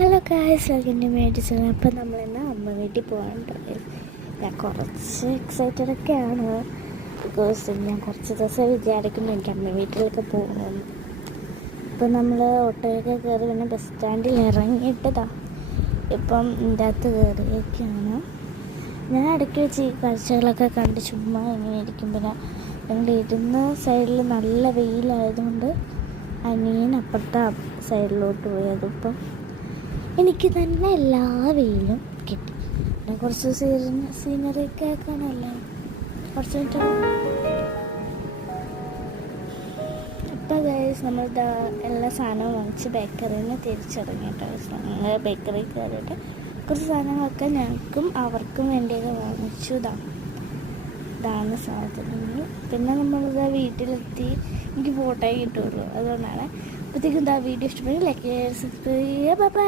Hello guys, welcome to my channel. അപ്പം നമ്മളിന്ന് അമ്മ വീട്ടിൽ പോകാനുണ്ട്. ഞാൻ കുറച്ച് എക്സൈറ്റഡ് ഒക്കെയാണ്. ബിക്കോസ് ഞാൻ കുറച്ച് ദിവസം വിചാരിക്കുന്നു എനിക്ക് അമ്മ വീട്ടിലൊക്കെ പോകണം. ഇപ്പം നമ്മൾ ഓട്ടോയൊക്കെ കയറി പിന്നെ ബസ് സ്റ്റാൻഡിൽ ഇറങ്ങിയിട്ടതാ ഇപ്പം ഇതിൻ്റെ അകത്ത് കയറിയൊക്കെയാണ്. ഞാൻ ഇടയ്ക്ക് വെച്ച് ഈ കാഴ്ചകളൊക്കെ കണ്ട് ചുമ്മാ ഇങ്ങനെ ഇരിക്കുമ്പോൾ ഞങ്ങൾ ഇരുന്ന സൈഡിൽ നല്ല വെയിലായതുകൊണ്ട് അനിയൻ അപ്പുറത്തെ സൈഡിലോട്ട് പോയത്. ഇപ്പം എനിക്ക് തന്നെ എല്ലാ വെയിലും കിട്ടി. പിന്നെ കുറച്ച് സീനറിയൊക്കെ കാണാമല്ലോ. കുറച്ച് മിനിറ്റ് ഇപ്പോൾ ഗൈസ് നമ്മൾ എല്ലാ സാധനവും വാങ്ങിച്ച് ബേക്കറിയിൽ നിന്ന് തിരിച്ചിറങ്ങിയിട്ട് ഞങ്ങൾ ബേക്കറി കയറിയിട്ട് കുറച്ച് സാധനങ്ങളൊക്കെ ഞങ്ങൾക്കും അവർക്കും വേണ്ടിയൊക്കെ വാങ്ങിച്ചു. ഇതാണ് സാധനങ്ങൾ. പിന്നെ നമ്മളിത് വീട്ടിലെത്തി എനിക്ക് ഫോട്ടോ കിട്ടുള്ളൂ. അതുകൊണ്ടാണ്. അപ്പോഴത്തേക്കും വീഡിയോ ഇഷ്ടപ്പെടും ലൈക്ക് സബ്സ്ക്രൈബ്. ബൈ.